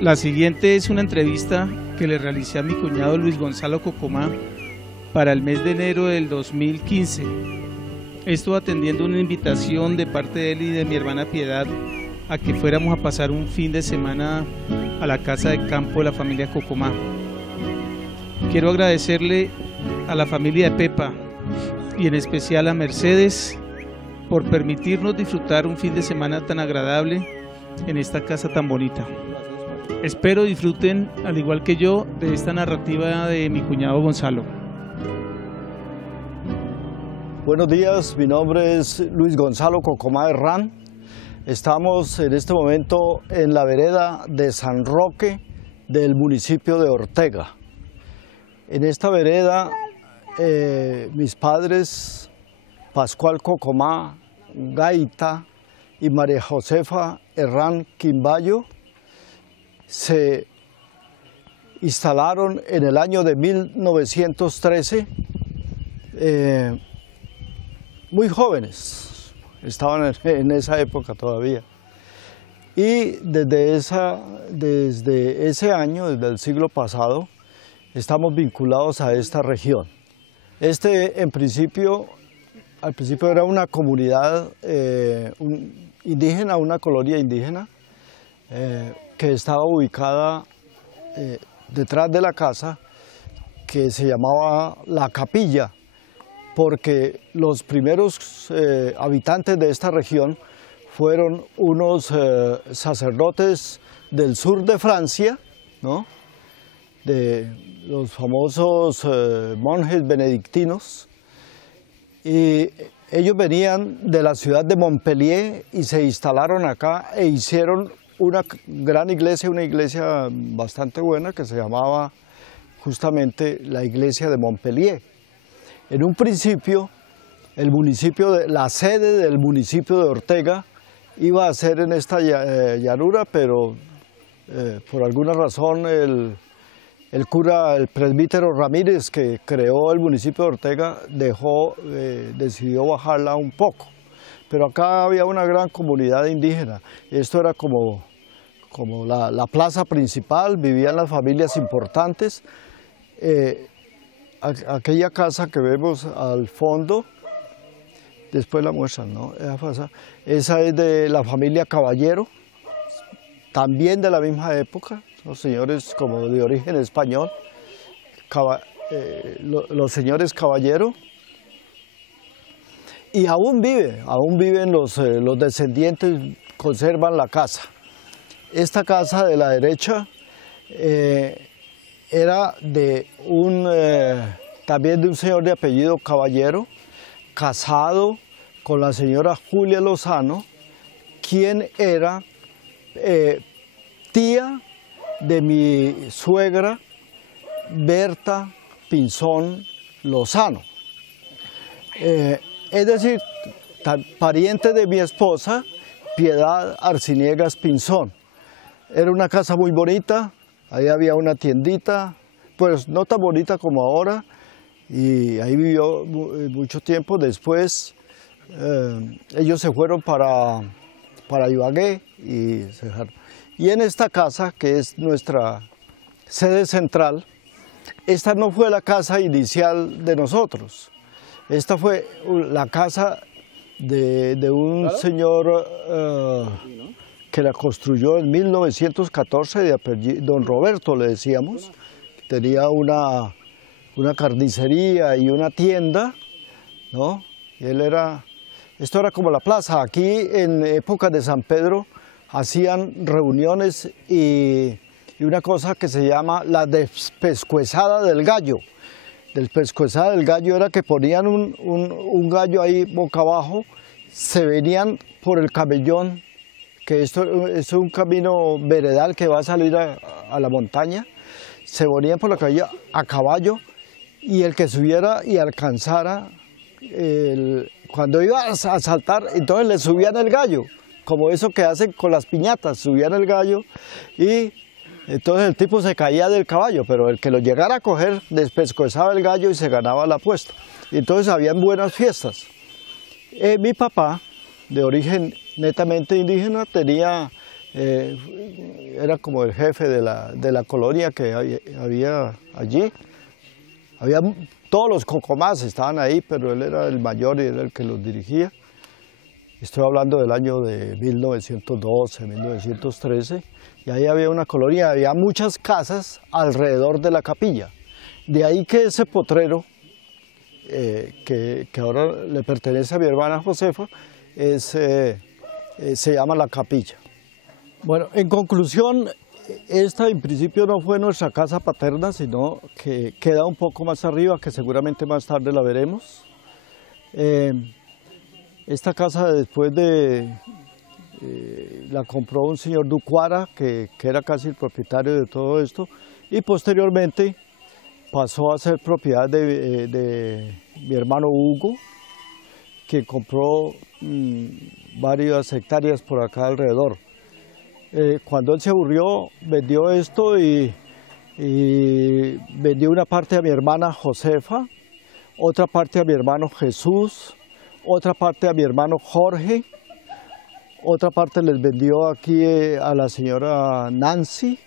La siguiente es una entrevista que le realicé a mi cuñado Luis Gonzalo Cocomá para el mes de enero del 2015. Esto atendiendo una invitación de parte de él y de mi hermana Piedad a que fuéramos a pasar un fin de semana a la casa de campo de la familia Cocomá. Quiero agradecerle a la familia de Pepa y en especial a Mercedes por permitirnos disfrutar un fin de semana tan agradable en esta casa tan bonita. Espero disfruten, al igual que yo, de esta narrativa de mi cuñado Gonzalo. Buenos días, mi nombre es Luis Gonzalo Cocomá Herrán. Estamos en este momento en la vereda de San Roque del municipio de Ortega. En esta vereda mis padres, Pascual Cocomá Gaita y María Josefa Herrán Quimbayo, se instalaron en el año de 1913, muy jóvenes, estaban en esa época todavía. Y desde ese año, desde el siglo pasado, estamos vinculados a esta región. Al principio era una comunidad indígena, una colonia indígena, que estaba ubicada detrás de la casa, que se llamaba La Capilla, porque los primeros habitantes de esta región fueron unos sacerdotes del sur de Francia, ¿no?, de los famosos monjes benedictinos, y ellos venían de la ciudad de Montpellier y se instalaron acá e hicieron una gran iglesia, una iglesia bastante buena que se llamaba justamente la iglesia de Montpellier. En un principio, la sede del municipio de Ortega iba a ser en esta llanura, pero por alguna razón el presbítero Ramírez, que creó el municipio de Ortega, decidió bajarla un poco. Pero acá había una gran comunidad indígena. Esto era como la plaza principal, vivían las familias importantes. Aquella casa que vemos al fondo, después la muestran, ¿no? Esa es de la familia Caballero, también de la misma época, los señores como de origen español, los señores Caballero. Y aún viven los descendientes, conservan la casa. Esta casa de la derecha era también de un señor de apellido Caballero, casado con la señora Julia Lozano, quien era tía de mi suegra Berta Pinzón Lozano. Es decir, pariente de mi esposa, Piedad Arciniegas Pinzón. Era una casa muy bonita, ahí había una tiendita, pues no tan bonita como ahora, y ahí vivió mucho tiempo. Después ellos se fueron para Ibagué y en esta casa, que es nuestra sede central, esta no fue la casa inicial de nosotros. Esta fue la casa de un señor que la construyó en 1914, de apellido Don Roberto le decíamos. Tenía una carnicería y una tienda, ¿no? Y esto era como la plaza. Aquí en época de San Pedro hacían reuniones y una cosa que se llama la despescuezada del gallo. Despescuezada del gallo era que ponían un gallo ahí boca abajo, se venían por el camellón, que esto es un camino veredal que va a salir a la montaña, se venían por la calle a caballo, y el que subiera y alcanzara, cuando iba a saltar, entonces le subían el gallo, como eso que hacen con las piñatas, subían el gallo y entonces el tipo se caía del caballo, pero el que lo llegara a coger despescuezaba el gallo y se ganaba la apuesta. Y entonces habían buenas fiestas. Mi papá, de origen netamente indígena, tenía era como el jefe de la colonia que había allí. Todos los Cocomás estaban ahí, pero él era el mayor y era el que los dirigía. Estoy hablando del año de 1912, 1913, y ahí había una colonia, había muchas casas alrededor de la capilla. De ahí que ese potrero, que ahora le pertenece a mi hermana Josefa, se llama La Capilla. Bueno, en conclusión, esta en principio no fue nuestra casa paterna, sino que queda un poco más arriba, que seguramente más tarde la veremos. Esta casa después la compró un señor Ducuara, que era casi el propietario de todo esto, y posteriormente pasó a ser propiedad de mi hermano Hugo, que compró varias hectáreas por acá alrededor. Cuando él se aburrió, vendió esto y vendió una parte a mi hermana Josefa, otra parte a mi hermano Jesús, otra parte a mi hermano Jorge, otra parte les vendió aquí a la señora Nancy,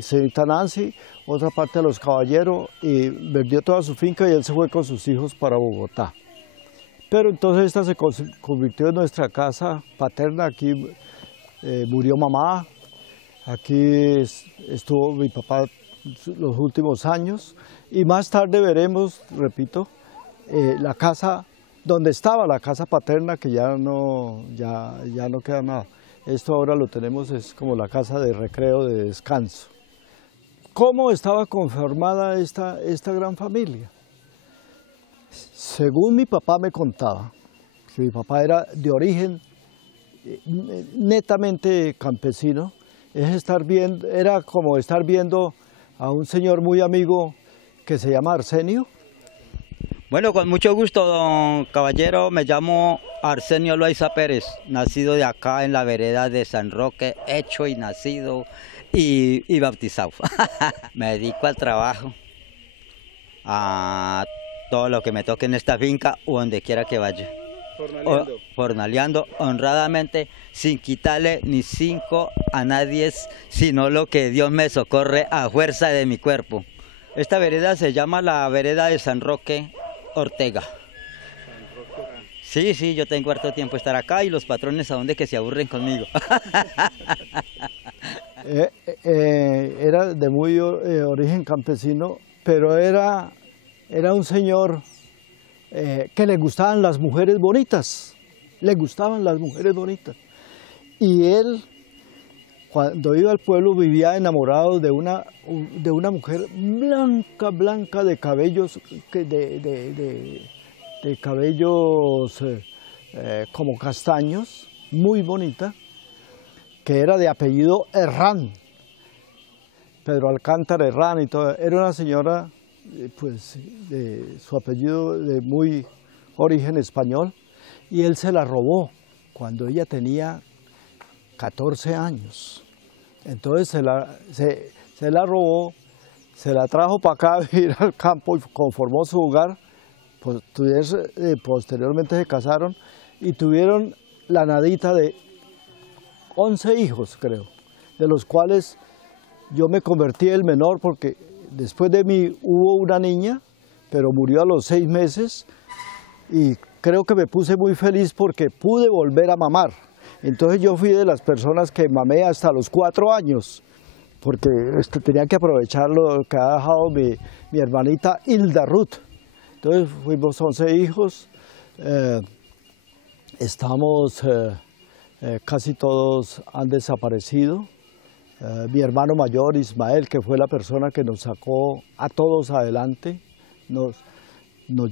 señorita Nancy, otra parte a los caballeros, y vendió toda su finca y él se fue con sus hijos para Bogotá. Pero entonces esta se convirtió en nuestra casa paterna. Aquí murió mamá, aquí estuvo mi papá los últimos años, y más tarde veremos, repito, la casa donde estaba la casa paterna, que ya no queda nada. Esto ahora lo tenemos, es como la casa de recreo, de descanso. ¿Cómo estaba conformada esta gran familia? Según mi papá me contaba, que mi papá era de origen netamente campesino, era como estar viendo a un señor muy amigo que se llama Arsenio. Bueno, con mucho gusto, don Caballero. Me llamo Arsenio Loaiza Pérez, nacido de acá en la vereda de San Roque, hecho y nacido y bautizado. Me dedico al trabajo, a todo lo que me toque en esta finca o donde quiera que vaya. Jornaleando honradamente, sin quitarle ni 5 a nadie, sino lo que Dios me socorre a fuerza de mi cuerpo. Esta vereda se llama la vereda de San Roque Ortega. Sí, yo tengo harto tiempo estar acá y los patrones a donde que se aburren conmigo. Era de muy origen campesino, pero era un señor que le gustaban las mujeres bonitas, y él, cuando iba al pueblo, vivía enamorado de una mujer blanca de cabellos, de cabellos como castaños, muy bonita, que era de apellido Herrán, Pedro Alcántara Herrán y todo. Era una señora, pues, de su apellido de muy origen español, y él se la robó cuando ella tenía 14 años. Entonces se la robó, se la trajo para acá a vivir al campo y conformó su hogar. Posteriormente se casaron y tuvieron la nadita de 11 hijos, creo, de los cuales yo me convertí el menor, porque después de mí hubo una niña, pero murió a los 6 meses, y creo que me puse muy feliz porque pude volver a mamar. Entonces yo fui de las personas que mamé hasta los 4 años, porque tenía que aprovechar lo que ha dejado mi hermanita Hilda Ruth. Entonces fuimos 11 hijos, casi todos han desaparecido. Mi hermano mayor, Ismael, que fue la persona que nos sacó a todos adelante, nos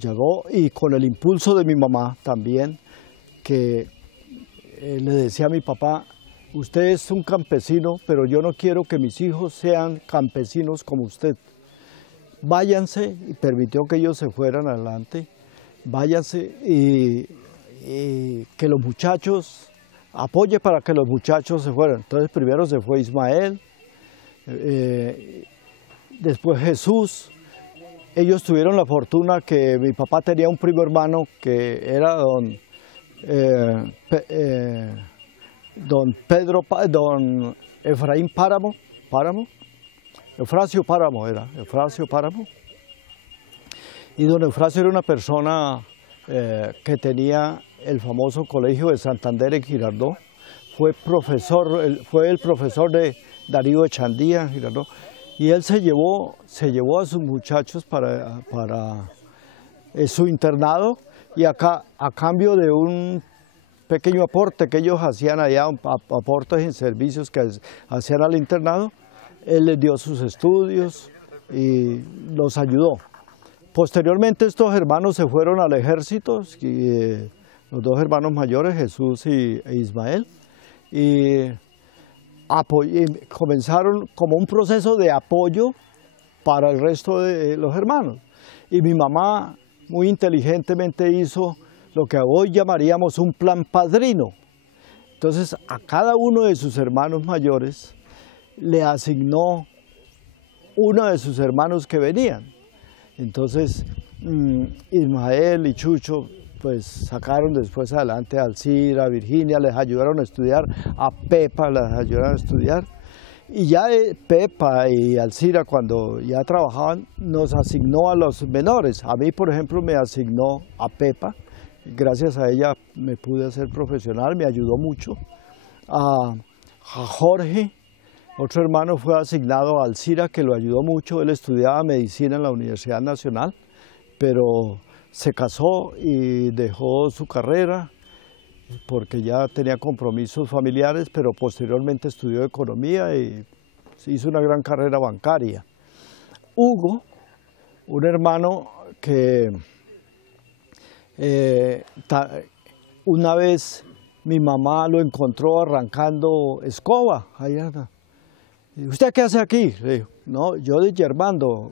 llegó, y con el impulso de mi mamá también, que le decía a mi papá: usted es un campesino, pero yo no quiero que mis hijos sean campesinos como usted. Váyanse, y permitió que ellos se fueran adelante, váyanse, y que los muchachos, apoye para que los muchachos se fueran. Entonces primero se fue Ismael, después Jesús. Ellos tuvieron la fortuna que mi papá tenía un primo hermano que era don Efraín Eufrasio Páramo. Y don Eufrasio era una persona que tenía el famoso colegio de Santander en Girardot, fue el profesor de Darío Echandía en Girardot, y él se llevó a sus muchachos para su internado, y acá, a cambio de un pequeño aporte que ellos hacían allá, aportes en servicios que hacían al internado, él les dio sus estudios y los ayudó. Posteriormente estos hermanos se fueron al ejército, los dos hermanos mayores, Jesús e Ismael, y comenzaron como un proceso de apoyo para el resto de los hermanos. Y mi mamá muy inteligentemente hizo lo que hoy llamaríamos un plan padrino. Entonces a cada uno de sus hermanos mayores le asignó uno de sus hermanos que venían. Entonces Ismael y Chucho pues sacaron después adelante a Alcira, a Virginia, les ayudaron a estudiar, a Pepa les ayudaron a estudiar. Y ya Pepa y Alcira, cuando ya trabajaban, nos asignó a los menores. A mí, por ejemplo, me asignó a Pepa. Gracias a ella me pude hacer profesional, me ayudó mucho. A Jorge, otro hermano, fue asignado a Alcira, que lo ayudó mucho. Él estudiaba medicina en la Universidad Nacional, pero se casó y dejó su carrera porque ya tenía compromisos familiares, pero posteriormente estudió economía y hizo una gran carrera bancaria. Hugo, un hermano que una vez mi mamá lo encontró arrancando escoba. ¿Usted qué hace aquí? Le dijo, no, yo deshiervando,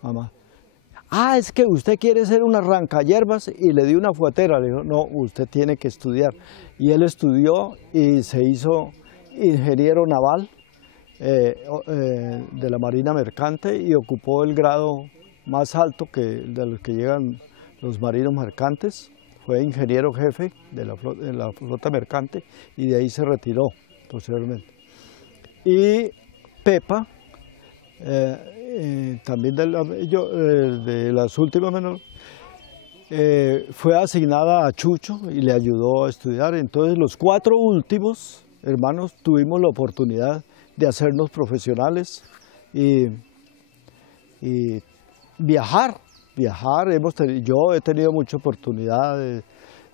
mamá. Ah, es que usted quiere ser un arrancahierbas, y le di una fuetera. Le dijo, no, usted tiene que estudiar. Y él estudió y se hizo ingeniero naval de la Marina Mercante y ocupó el grado más alto de los que llegan los marinos mercantes. Fue ingeniero jefe de la flota mercante y de ahí se retiró posteriormente. Y Pepa, también de las últimas menores, fue asignada a Chucho y le ayudó a estudiar. Entonces los 4 últimos hermanos tuvimos la oportunidad de hacernos profesionales y viajar. Yo he tenido mucha oportunidad,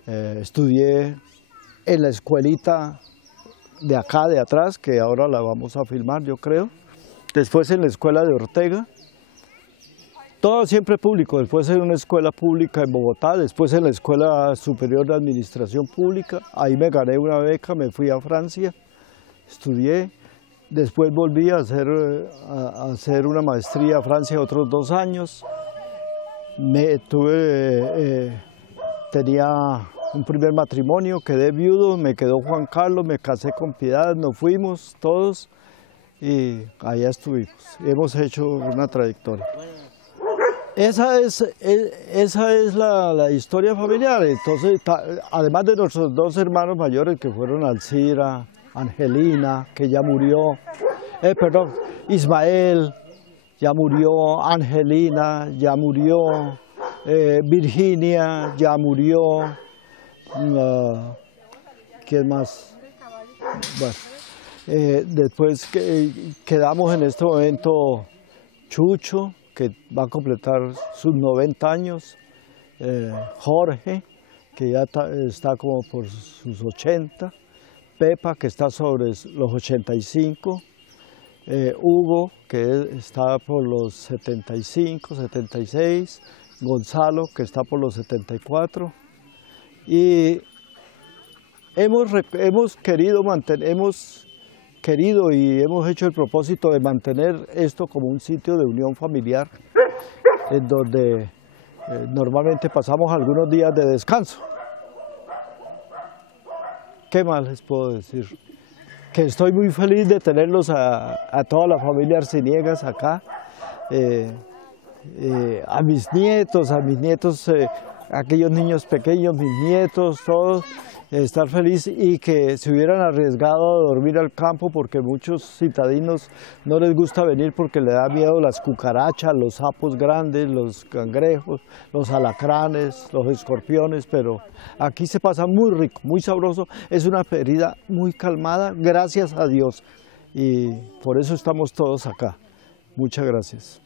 estudié en la escuelita de acá, de atrás, que ahora la vamos a filmar, yo creo. Después en la escuela de Ortega, todo siempre público. Después en una escuela pública en Bogotá, después en la Escuela Superior de Administración Pública. Ahí me gané una beca, me fui a Francia, estudié. Después volví a hacer una maestría a Francia otros 2 años. Tenía un primer matrimonio, quedé viudo, me quedó Juan Carlos, me casé con Piedad, nos fuimos todos y allá estuvimos. Hemos hecho una trayectoria. Esa es la historia familiar. Entonces, además de nuestros 2 hermanos mayores que fueron Alcira, Angelina, que ya murió, Ismael, ya murió, Angelina, ya murió, Virginia, ya murió, ¿quién más? Bueno, después quedamos en este momento Chucho, que va a completar sus 90 años, Jorge, que ya está como por sus 80, Pepa, que está sobre los 85, Hugo, que está por los 75, 76, Gonzalo, que está por los 74, y hemos querido y hemos hecho el propósito de mantener esto como un sitio de unión familiar, en donde normalmente pasamos algunos días de descanso. ¿Qué más les puedo decir? Que estoy muy feliz de tenerlos a toda la familia Arciniegas acá, a mis nietos, aquellos niños pequeños, mis nietos, todos, estar feliz y que se hubieran arriesgado a dormir al campo, porque muchos citadinos no les gusta venir porque le da miedo las cucarachas, los sapos grandes, los cangrejos, los alacranes, los escorpiones, pero aquí se pasa muy rico, muy sabroso, es una feria muy calmada, gracias a Dios, y por eso estamos todos acá. Muchas gracias.